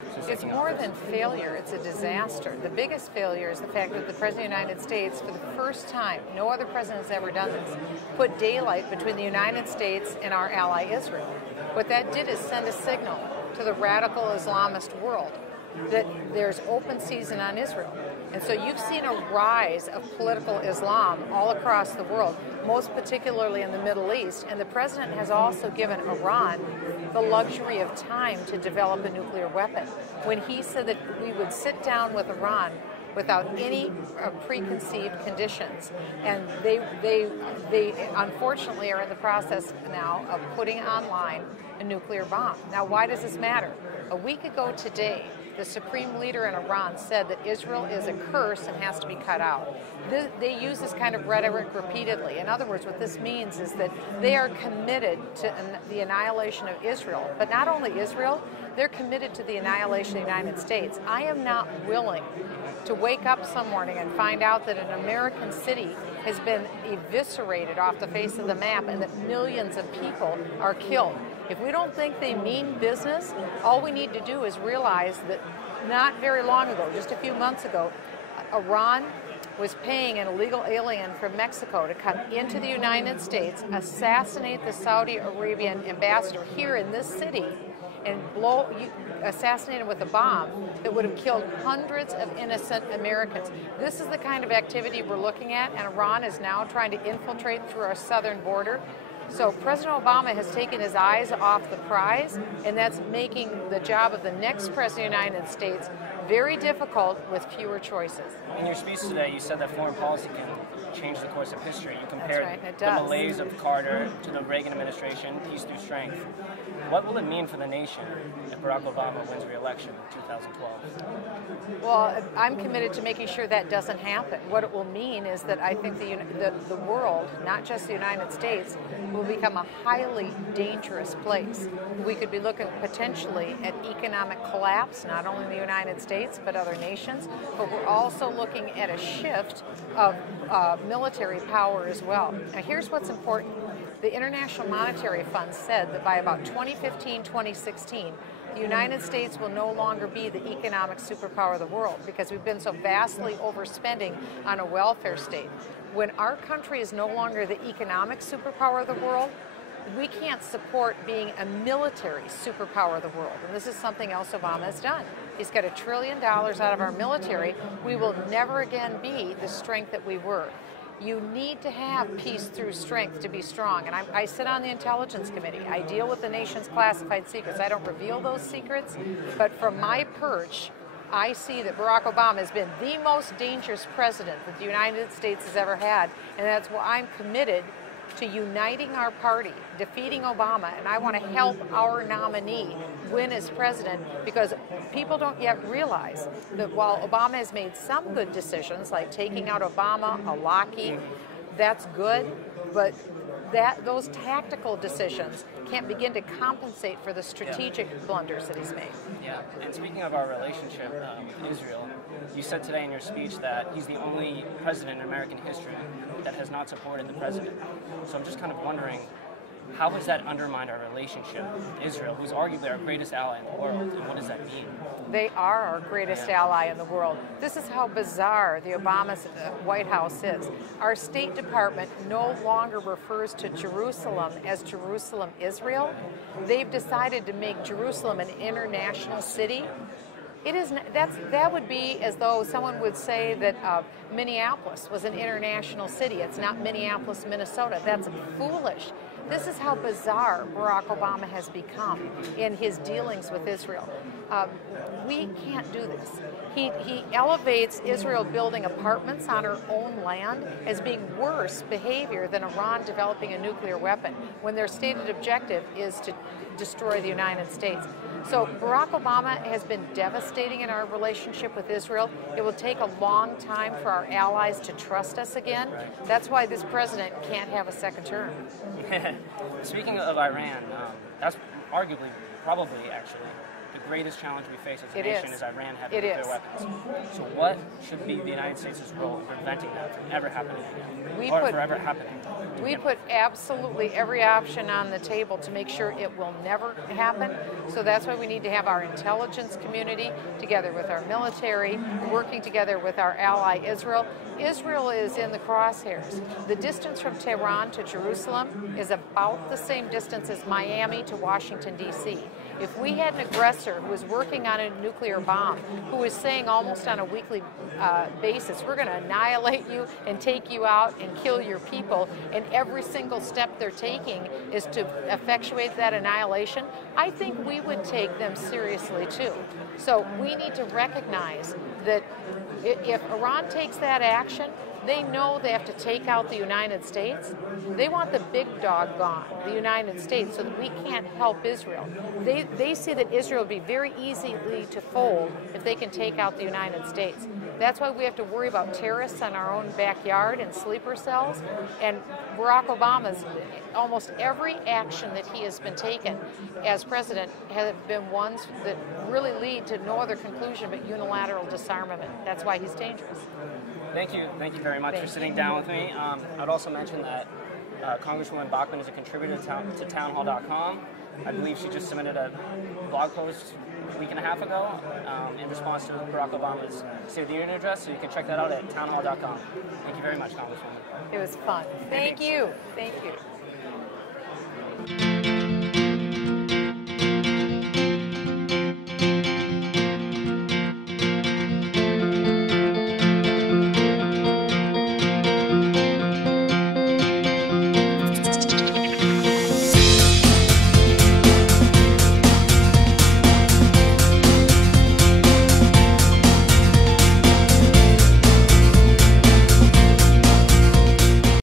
It's more than failure, it's a disaster. The biggest failure is the fact that the President of the United States, for the first time, no other president has ever done this, put daylight between the United States and our ally Israel. What that did is send a signal to the radical Islamist world that there's open season on Israel. And so you've seen a rise of political Islam all across the world, most particularly in the Middle East. And the president has also given Iran the luxury of time to develop a nuclear weapon. When he said that we would sit down with Iran without any preconceived conditions, and they unfortunately are in the process now of putting online a nuclear bomb. Now, why does this matter? A week ago today, the supreme leader in Iran said that Israel is a curse and has to be cut out. They use this kind of rhetoric repeatedly. In other words, what this means is that they are committed to the annihilation of Israel. But not only Israel, they're committed to the annihilation of the United States. I am not willing to wake up some morning and find out that an American city has been eviscerated off the face of the map and that millions of people are killed. If we don't think they mean business, all we need to do is realize that not very long ago, just a few months ago, Iran was paying an illegal alien from Mexico to come into the United States, assassinate the Saudi Arabian ambassador here in this city, and assassinate him with a bomb that would have killed hundreds of innocent Americans. This is the kind of activity we're looking at, and Iran is now trying to infiltrate through our southern border. So President Obama has taken his eyes off the prize, and that's making the job of the next President of the United States very difficult with fewer choices. In your speech today, you said that foreign policy can change the course of history. You compared the malaise of Carter to the Reagan administration, peace through strength. What will it mean for the nation if Barack Obama wins re-election in 2012? Well, I'm committed to making sure that doesn't happen. What it will mean is that I think the world, not just the United States, will become a highly dangerous place. We could be looking potentially at economic collapse, not only in the United States, but other nations, but we're also looking at a shift of military power as well. Now, here's what's important. The International Monetary Fund said that by about 2015-2016, the United States will no longer be the economic superpower of the world because we've been so vastly overspending on a welfare state. When our country is no longer the economic superpower of the world, we can't support being a military superpower of the world. And this is something else Obama has done. He's got $1 trillion out of our military. We will never again be the strength that we were. You need to have peace through strength to be strong. And I sit on the Intelligence Committee. I deal with the nation's classified secrets. I don't reveal those secrets, but from my perch, I see that Barack Obama has been the most dangerous president that the United States has ever had, and that's why I'm committed to uniting our party, defeating Obama, and I want to help our nominee win as president because people don't yet realize that while Obama has made some good decisions, like taking out Obama, a Lockheed, that's good, but those tactical decisions can't begin to compensate for the strategic blunders that he's made. Yeah, and speaking of our relationship with Israel, you said today in your speech that he's the only president in American history that has not supported the president. So I'm just kind of wondering, how has that undermined our relationship with Israel, who's arguably our greatest ally in the world, and what does that mean? They are our greatest ally in the world. This is how bizarre the Obama White House is. Our State Department no longer refers to Jerusalem as Jerusalem, Israel. They've decided to make Jerusalem an international city. It is that would be as though someone would say that Minneapolis was an international city. It's not Minneapolis, Minnesota. That's foolish. This is how bizarre Barack Obama has become in his dealings with Israel. We can't do this. He elevates Israel building apartments on her own land as being worse behavior than Iran developing a nuclear weapon when their stated objective is to destroy the United States. So Barack Obama has been devastating in our relationship with Israel. It will take a long time for our allies to trust us again. That's why this president can't have a second term. Speaking of Iran, that's arguably, probably actually, the greatest challenge we face as a It nation is. is Iran having It nuclear is. weapons. So what should be the United States' role in preventing that from ever happening again? Forever happening? We put absolutely every option on the table to make sure it will never happen. So that's why we need to have our intelligence community together with our military, working together with our ally Israel. Israel is in the crosshairs. The distance from Tehran to Jerusalem is about the same distance as Miami to Washington, D.C. If we had an aggressor who was working on a nuclear bomb, who was saying almost on a weekly basis, we're going to annihilate you and take you out and kill your people, and every single step they're taking is to effectuate that annihilation, I think we would take them seriously too. So we need to recognize that if Iran takes that action, they know they have to take out the United States. They want the big dog gone, the United States, so that we can't help Israel. They see that Israel would be very easily to fold if they can take out the United States. That's why we have to worry about terrorists on our own backyard and sleeper cells. And Barack Obama's, almost every action that he has been taken as president have been ones that really lead to no other conclusion but unilateral disarmament. That's why he's dangerous. Thank you very much for sitting down with me. I'd also mention that Congresswoman Bachmann is a contributor to townhall.com. I believe she just submitted a blog post a week and a half ago in response to Barack Obama's State of the Union address, so you can check that out at townhall.com. Thank you very much, Congresswoman. It was fun. Thank you. Thank you.